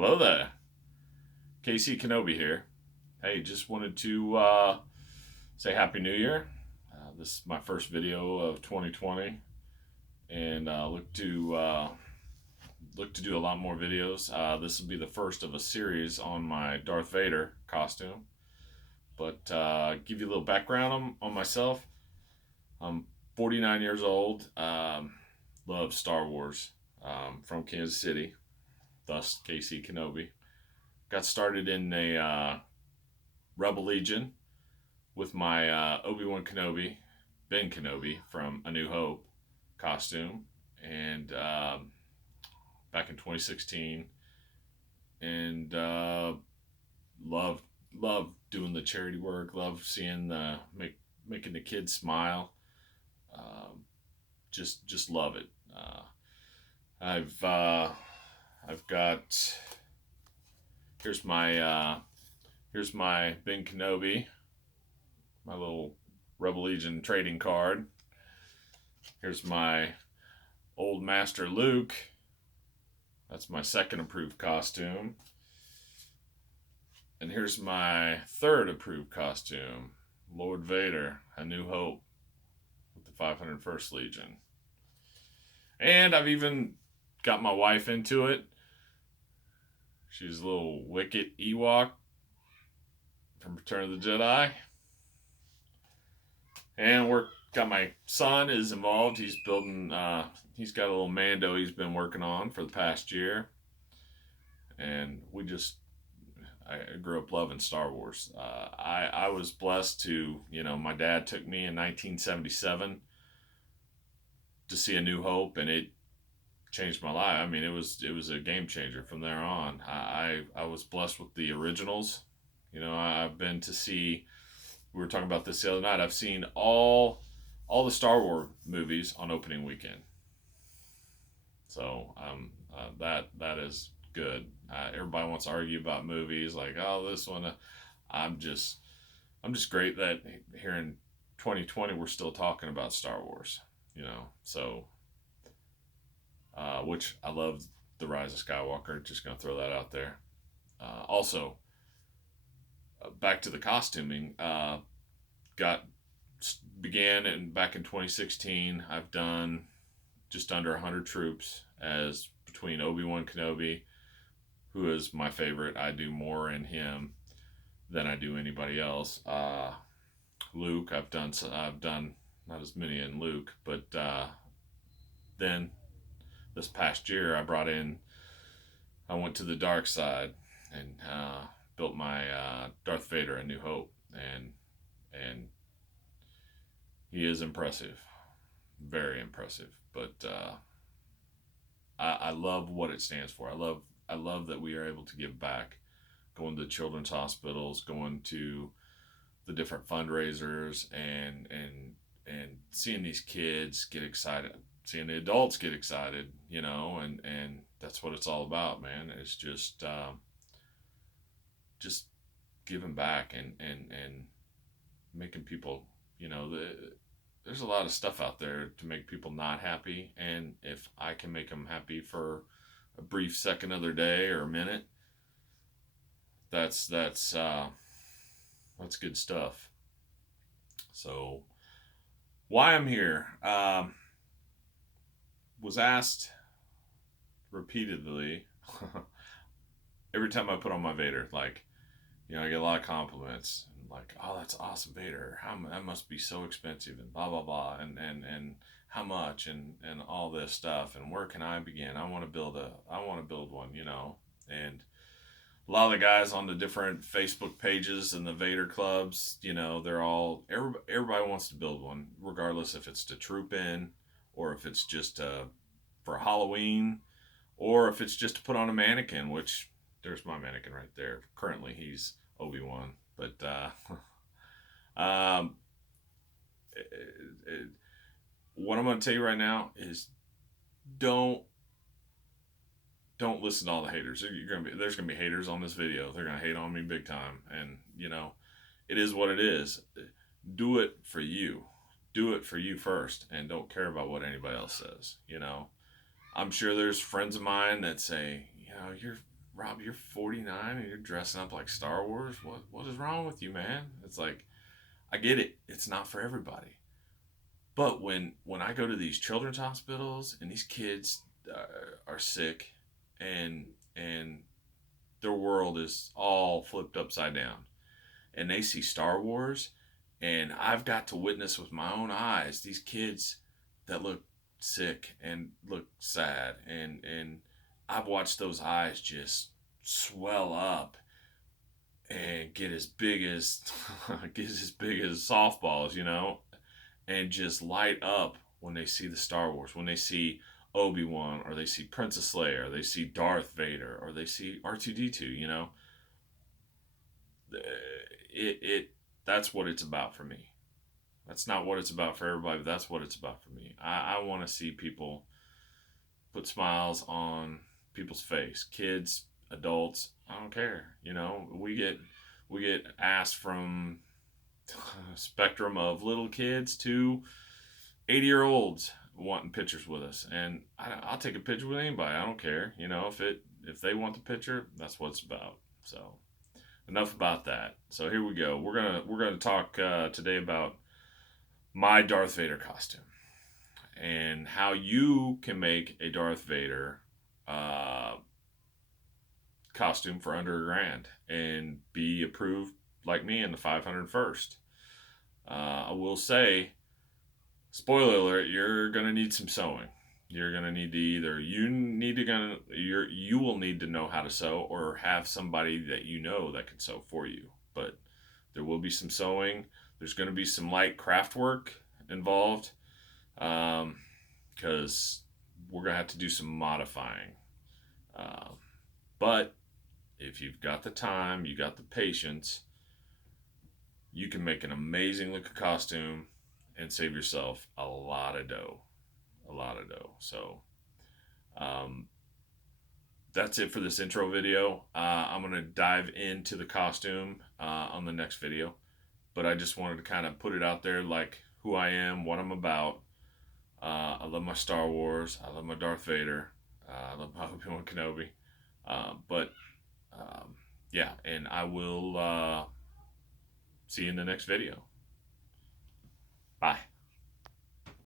Hello there, Casey Kenobi here. Hey, just wanted to say Happy New Year. This is my first video of 2020, and look to do a lot more videos. This will be the first of a series on my Darth Vader costume. But give you a little background on myself. I'm 49 years old. Love Star Wars. From Kansas City, thus Casey Kenobi. Got started in a Rebel Legion with my Obi-Wan Kenobi, Ben Kenobi from A New Hope costume, and back in 2016, and love doing the charity work. Love seeing making the kids smile. Just love it. I've got here's my Ben Kenobi, my little Rebel Legion trading card. Here's my old master Luke. That's my second approved costume. And here's my third approved costume, Lord Vader, A New Hope, with the 501st Legion. And I've even got my wife into it. She's a little wicked Ewok from Return of the Jedi. And got my son is involved. He's building, he's got a little Mando he's been working on for the past year. And I grew up loving Star Wars. I was blessed to, my dad took me in 1977 to see A New Hope, and it changed my life. I mean, it was a game changer from there on. I was blessed with the originals. I've been to see. We were talking about this the other night. I've seen all the Star Wars movies on opening weekend. So that is good. Everybody wants to argue about movies, like, oh, this one. I'm just great that here in 2020 we're still talking about Star Wars. So which I love The Rise of Skywalker. Just gonna throw that out there. Also, back to the costuming. Began back in 2016. I've done just under 100 troops as between Obi-Wan Kenobi, who is my favorite. I do more in him than I do anybody else. Luke, I've done not as many in Luke, but then this past year I went to the dark side and built my Darth Vader A New Hope, and he is impressive, very impressive. But I love what it stands for. I love that we are able to give back, going to children's hospitals, going to the different fundraisers, and seeing these kids get excited, seeing the adults get excited, and that's what it's all about, man. It's just giving back and making people, there's a lot of stuff out there to make people not happy, and if I can make them happy for a brief second of their day or a minute, that's good stuff. So why I'm here, was asked repeatedly every time I put on my Vader. Like, I get a lot of compliments, like, oh, that's awesome, Vader. That must be so expensive, and blah blah blah, and how much, and all this stuff, and where can I begin? I want to build one, and a lot of the guys on the different Facebook pages and the Vader clubs, everybody wants to build one, regardless if it's to troop in, or if it's just for Halloween, or if it's just to put on a mannequin, which there's my mannequin right there. Currently, he's Obi-Wan, but what I'm going to tell you right now is don't listen to all the haters. There's gonna be haters on this video. They're gonna hate on me big time, and it is what it is. Do it for you. Do it for you first, and don't care about what anybody else says. I'm sure there's friends of mine that say, you're Rob, you're 49 and you're dressing up like Star Wars. What is wrong with you, man? It's like, I get it. It's not for everybody. But when I go to these children's hospitals and these kids are sick, and and their world is all flipped upside down, and they see Star Wars, and I've got to witness with my own eyes these kids that look sick and look sad, and I've watched those eyes just swell up and get as big as get as big as softballs, and just light up when they see the Star Wars, when they see Obi-Wan, or they see Princess Leia, or they see Darth Vader, or they see R2D2. It that's what it's about for me. That's not what it's about for everybody, but that's what it's about for me. I want to see people put smiles on people's face, kids, adults. I don't care. We get asked from a spectrum of little kids to 80-year-olds wanting pictures with us, and I'll take a picture with anybody. I don't care. If they want the picture, that's what it's about. So enough about that. So here we go. We're gonna talk today about my Darth Vader costume and how you can make a Darth Vader costume for under $1,000 and be approved like me in the 501st. I will say, spoiler alert, you're gonna need some sewing. You're gonna need to either you will need to know how to sew, or have somebody that that can sew for you. But there will be some sewing. There's gonna be some light craft work involved, because we're gonna have to do some modifying. But if you've got the time, you got the patience, you can make an amazing looking costume and save yourself a lot of dough. So that's it for this intro video. I'm going to dive into the costume on the next video. But I just wanted to kind of put it out there, like who I am, what I'm about. I love my Star Wars. I love my Darth Vader. I love my Obi-Wan Kenobi. Yeah, and I will see you in the next video. Bye.